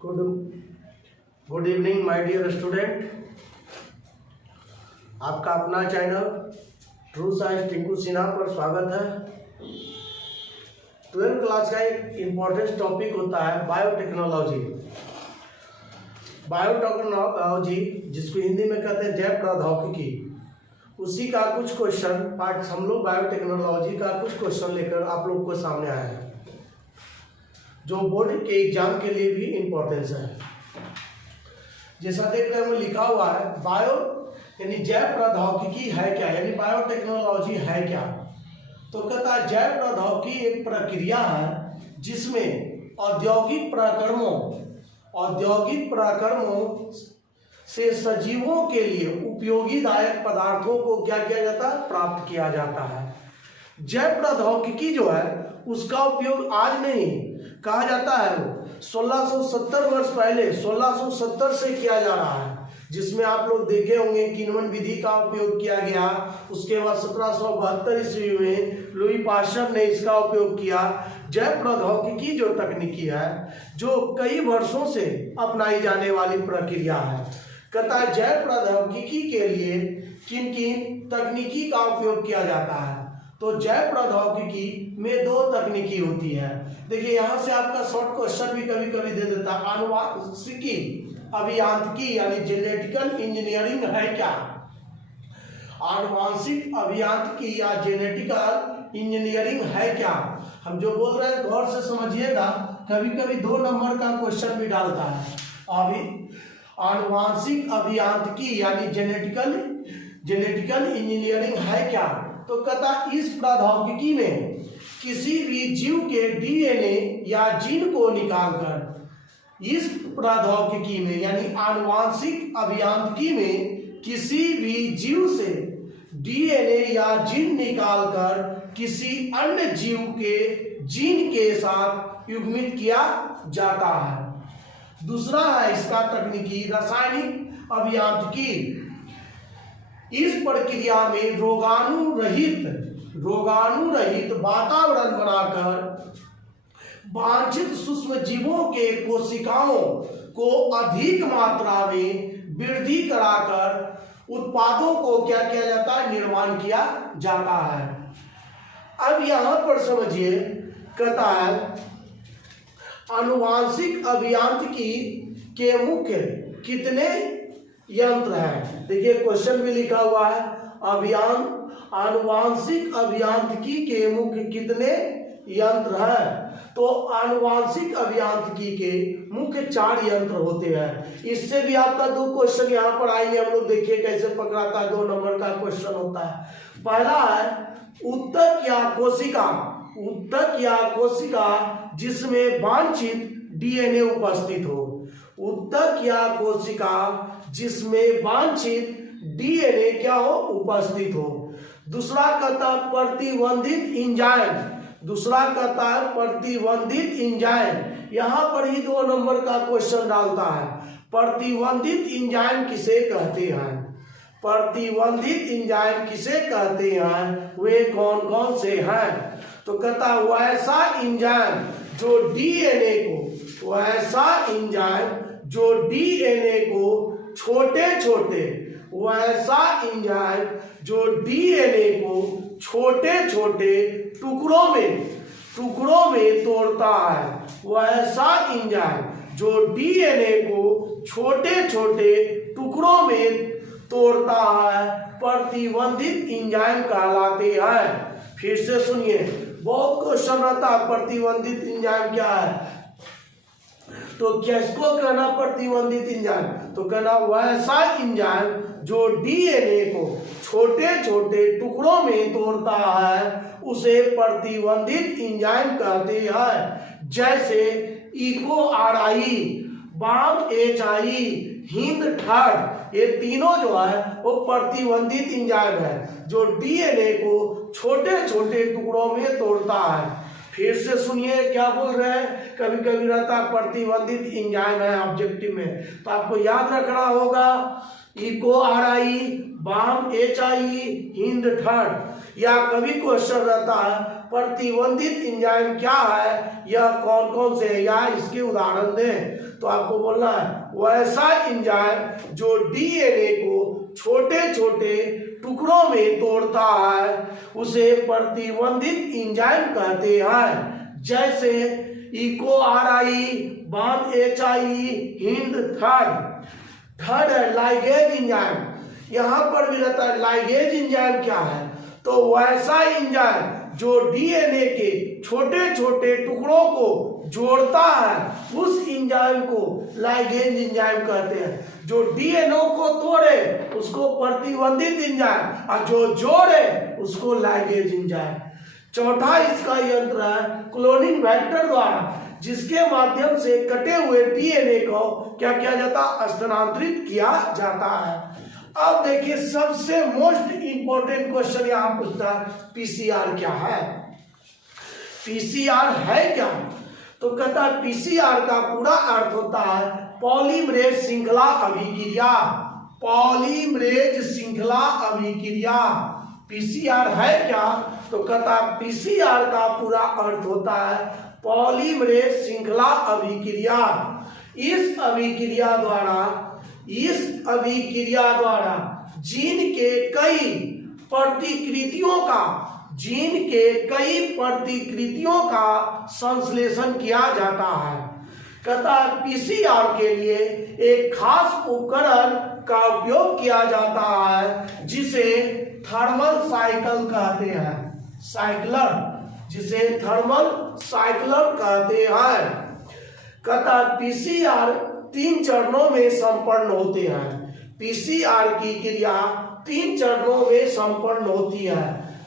Good good evening my dear student. आपका अपना channel true science Tinku Sinha पर स्वागत है। 12th क्लास का एक इम्पोर्टेंट टॉपिक होता है बायोटेक्नोलॉजी। बायोटेक्नोलॉजी जिसको हिंदी में कहते हैं जैव प्रौद्योगिकी, उसी का कुछ क्वेश्चन पार्ट हम लोग बायोटेक्नोलॉजी का कुछ क्वेश्चन लेकर आप लोग को सामने आए हैं, जो बोर्ड के एग्जाम के लिए भी इम्पोर्टेंस है। जैसा देख रहे हैं लिखा हुआ है बायो यानी जैव प्रौद्योगिकी है क्या, यानी बायोटेक्नोलॉजी है क्या। तो कहता है जैव प्रौद्योगिकी एक प्रक्रिया है जिसमें औद्योगिक प्रक्रमों से सजीवों के लिए उपयोगीदायक पदार्थों को क्या किया जाता है, प्राप्त किया जाता है। जैव प्रौद्योगिकी जो है उसका उपयोग आज नहीं कहा जाता है, वो 1670 वर्ष पहले 1670 से किया जा रहा है, जिसमें आप लोग देखे होंगे किन्वन विधि का उपयोग किया गया। उसके बाद 1772 ईस्वी में लुई पास्चर ने इसका उपयोग किया। जैव प्रौद्योगिकी जो तकनीकी है जो कई वर्षों से अपनाई जाने वाली प्रक्रिया है। कहता है जैव प्रौद्योगिकी के लिए किन किन तकनीकी का उपयोग किया जाता है। तो जैव प्रौद्योगिकी में दो तकनीकी होती है। देखिए यहाँ से आपका शॉर्ट क्वेश्चन भी कभी कभी दे देता है, आनुवांशिकी अभियांत्रिकी यानी जेनेटिकल इंजीनियरिंग है क्या। आनुवांशिक अभियांत्रिकी या जेनेटिकल इंजीनियरिंग है क्या, हम जो बोल रहे हैं गौर से समझिएगा, कभी कभी 2 नंबर का क्वेश्चन भी डालता है। अभी आनुवांशिक अभियांत्रिकी यानी जेनेटिकल इंजीनियरिंग है क्या। तो कहता इस प्रौद्योगिकी में किसी भी जीव के डीएनए या जीन को निकालकर, इस प्रौद्योगिकी में यानी आनुवांशिक अभियांत्रिकी में किसी भी जीव से डीएनए या जीन निकालकर किसी अन्य जीव के जीन के साथ युग्मित किया जाता है। दूसरा है इसका तकनीकी रासायनिक अभियांत्रिकी। इस प्रक्रिया में रोगाणु रहित वातावरण बनाकर वांछित सूक्ष्म जीवों के कोशिकाओं को अधिक मात्रा में वृद्धि कराकर उत्पादों को क्या किया जाता है, निर्माण किया जाता है। अब यहां पर समझिए, कहता है आनुवांशिक अभियांत्रिकी के मुख्य कितने यंत्र हैं। देखिए क्वेश्चन भी लिखा हुआ है, आनुवांशिक अभियांत्रिकी के मुख्य कितने यंत्र हैं। तो आनुवांशिक अभियांत्रिकी के मुख्य 4 यंत्र होते हैं। इससे भी आपका 2 क्वेश्चन यहाँ पर आएंगे, हम लोग देखिए कैसे पकड़ाता है। 2 नंबर का क्वेश्चन होता है। पहला है उत्तक या कोशिका जिसमें वांछित डीएनए उपस्थित हो। उत्तक या कोशिका जिसमें वांछित डीएनए क्या हो, उपस्थित हो। दूसरा कहता है प्रतिबंधित एंजाइम। यहां पर ही 2 नंबर का क्वेश्चन डालता है। प्रतिबंधित एंजाइम किसे कहते हैं, वे कौन कौन से हैं। तो कहता है वैसा एंजाइम जो डीएनए को छोटे छोटे टुकड़ों में तोड़ता है। वैसा एंजाइम जो डीएनए को छोटे छोटे टुकड़ों में तोड़ता है प्रतिबंधित एंजाइम कहलाते हैं। फिर से सुनिए, बहुत क्वेश्चन रहता है प्रतिबंधित एंजाइम क्या है। तो किसको कहना प्रतिबंधित एंजाइम, तो कहना वैसा एंजाइम जो डीएनए को छोटे छोटे टुकड़ों में तोड़ता है उसे प्रतिबंधित एंजाइम कहते हैं। जैसे EcoRI, BAM-HI, HindThird, ये तीनों जो है वो प्रतिबंधित एंजाइम है जो डीएनए को छोटे छोटे टुकड़ों में तोड़ता है। फिर से सुनिए क्या बोल रहे हैं, कभी कभी रहता है प्रतिबंधित एंजाइम है ऑब्जेक्टिव में, तो आपको याद रखना होगा EcoRI, BAM-HI, HindThird। या कभी क्वेश्चन रहता है प्रतिबंधित एंजाइम क्या है, यह कौन कौन से है, या इसके उदाहरण दें। तो आपको बोलना है वैसा एंजाइम जो डीएनए को छोटे छोटे टुकड़ों में तोड़ता है उसे प्रतिबंधित एंजाइम कहते हैं। जैसे इको RI, बांध HI, हिंद थर्ड है लाइगेज एंजाइम। यहां पर भी रहता है लाइगेज एंजाइम क्या है, तो वैसा एंजाइम जो डीएनए के छोटे छोटे टुकड़ों को जोड़ता है उस एंजाइम को लाइगेज एंजाइम कहते हैं। जो डीएनए को तोड़े उसको प्रतिबंधित एंजाइम और जो जोड़े उसको लाइगेज एंजाइम। चौथा इसका यंत्र है क्लोनिंग वेक्टर द्वारा, जिसके माध्यम से कटे हुए डीएनए को क्या किया जाता है, स्थानांतरित किया जाता है। अब देखिए सबसे मोस्ट इंपॉर्टेंट क्वेश्चन यहां पूछता है पीसीआर क्या है। पीसीआर है क्या, तो कहता है पीसीआर का पूरा अर्थ होता है पॉलीमरेज श्रृंखला अभिक्रिया। पॉलीमरेज श्रृंखला अभिक्रिया पीसीआर है क्या, तो कहता है पीसीआर का पूरा अर्थ होता है पॉलीमरेज श्रृंखला अभिक्रिया। इस अभिक्रिया द्वारा जीन के कई प्रतिकृतियों का संश्लेषण किया जाता है। कहता है पीसीआर के लिए एक खास उपकरण का उपयोग किया जाता है जिसे थर्मल साइकिल कहते हैं, जिसे थर्मल साइक्लर कहते हैं। कहता है पीसीआर 3 चरणों में संपन्न होते हैं। पीसीआर की क्रिया 3 चरणों में संपन्न होती है।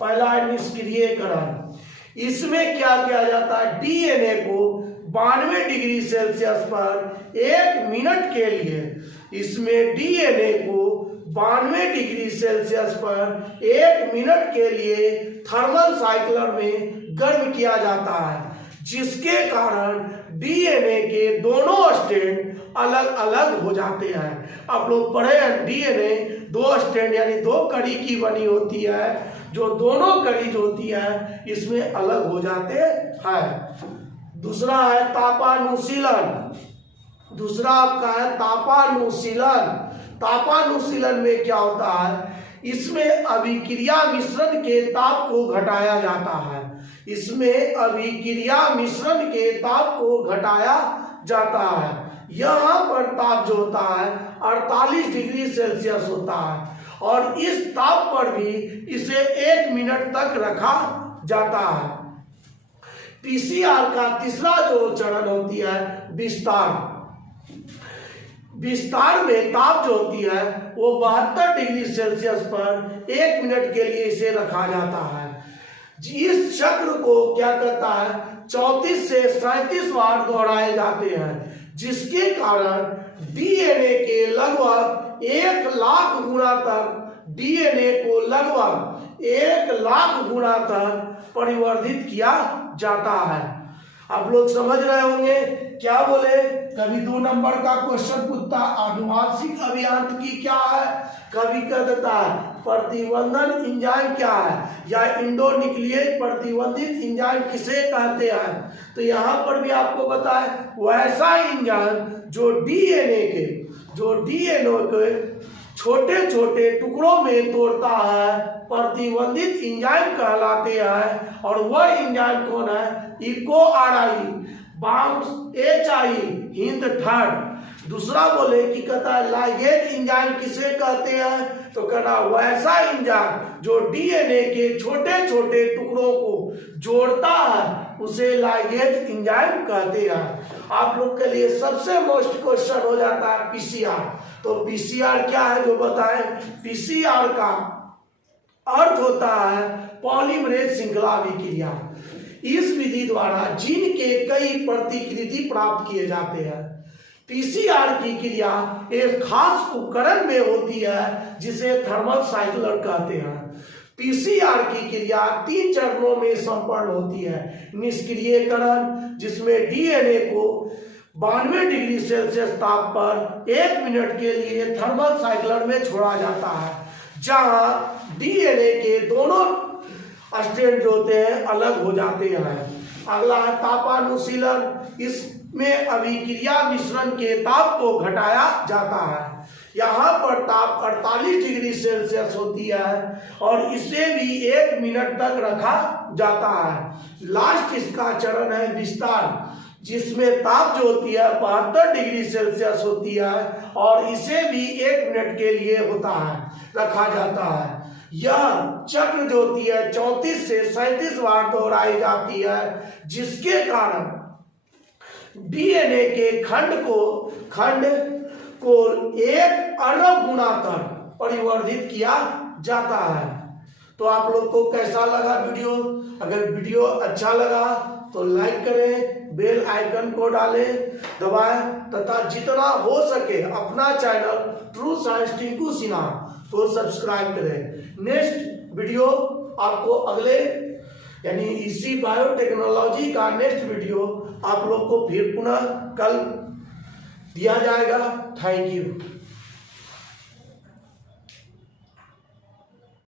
पहला है निष्क्रियकरण। इसमें क्या किया जाता है, डीएनए को 92 डिग्री सेल्सियस पर 1 मिनट के लिए, इसमें डीएनए को 92 डिग्री सेल्सियस पर 1 मिनट के लिए थर्मल साइक्लर में गर्म किया जाता है, जिसके कारण डीएनए के दोनों स्ट्रैंड अलग अलग हो जाते हैं। आप लोग पढ़े हैं डीएनए 2 स्ट्रैंड यानी 2 कड़ी की बनी होती है, जो दोनों कड़ी होती है इसमें अलग हो जाते हैं। दूसरा है तापानुशीलन। दूसरा आपका है तापानुशीलन। तापानुशीलन में क्या होता है, इसमें अभिक्रिया मिश्रण के ताप को घटाया जाता है। इसमें अभिक्रिया मिश्रण के ताप को घटाया जाता है। यहाँ पर ताप जो होता है 48 डिग्री सेल्सियस होता है और इस ताप पर भी इसे 1 मिनट तक रखा जाता है। पीसीआर का तीसरा जो चरण होती है विस्तार। विस्तार में ताप जो होती है वो 72 डिग्री सेल्सियस पर 1 मिनट के लिए इसे रखा जाता है। इस चक्र को क्या कहता है 34 से 37 बार दोहराए जाते हैं, जिसके कारण डीएनए के लगभग 1 लाख गुना तक डीएनए को लगभग 1 लाख गुना तक परिवर्धित किया जाता है। आप लोग समझ रहे होंगे क्या बोले, कभी 2 नंबर का क्वेश्चन पूछता आनुवांशिक अभियांत्रिकी क्या है, कभी कह देता है प्रतिबंधन एंजाइम क्या है, या इंडोन्यूक्लियेज प्रतिबंधित एंजाइम किसे कहते हैं। तो यहाँ पर भी आपको बताए वैसा एंजाइम जो डीएनए के छोटे छोटे टुकड़ों में तोड़ता है प्रतिबंधित एंजाइम कहलाते हैं। और वह एंजाइम कौन है, इको RI, बाउंड HI, हिंद थर्ड। दूसरा बोले कि कहता है लाइगेज एंजाइम किसे कहते हैं, तो कहना वैसा एंजाइम जो डीएनए के छोटे छोटे टुकड़ों को जोड़ता है उसे लाइगेज एंजाइम कहते हैं। आप लोग के लिए सबसे मोस्ट क्वेश्चन हो जाता है पीसीआर। तो पीसीआर क्या है जो बताएं, पीसीआर का अर्थ होता है पॉलीमरेज श्रृंखला अभिक्रिया। इस विधि द्वारा जीन के कई प्रतिकृति प्राप्त किए जाते हैं। पीसीआर की क्रिया एक खास उपकरण में होती है जिसे थर्मल साइक्लर कहते हैं। पीसीआर की क्रिया 3 चरणों में संपन्न होती है। निष्क्रियकरण, जिसमें डीएनए को 92 डिग्री सेल्सियस ताप पर 1 मिनट के लिए थर्मल साइक्लर में छोड़ा जाता है, जहां डीएनए के दोनों स्ट्रैंड जो होते हैं अलग हो जाते हैं। अगला है तापानुशीलन। इसमें अभिक्रिया मिश्रण के ताप को घटाया जाता है। यहाँ पर ताप 48 डिग्री सेल्सियस होती है और इसे भी 1 मिनट तक रखा जाता है। लास्ट इसका चरण है विस्तार, जिसमें ताप जो होती है 72 डिग्री सेल्सियस होती है और इसे भी 1 मिनट के लिए होता है, रखा जाता है। यह चक्र जो होती है 34 से 37 बार दोहराई जाती है, जिसके कारण डीएनए के खंड को 1 अरब गुना तक परिवर्धित किया जाता है। तो आप लोग को कैसा लगा वीडियो? अगर वीडियो अच्छा लगा तो लाइक करें, बेल आइकन को दबाएं तथा जितना हो सके अपना channel true science Tinku Sinha को सब्सक्राइब करें। नेक्स्ट वीडियो आपको अगले यानी इसी बायोटेक्नोलॉजी का नेक्स्ट वीडियो आप लोग को फिर पुनः कल दिया जाएगा। Thank you.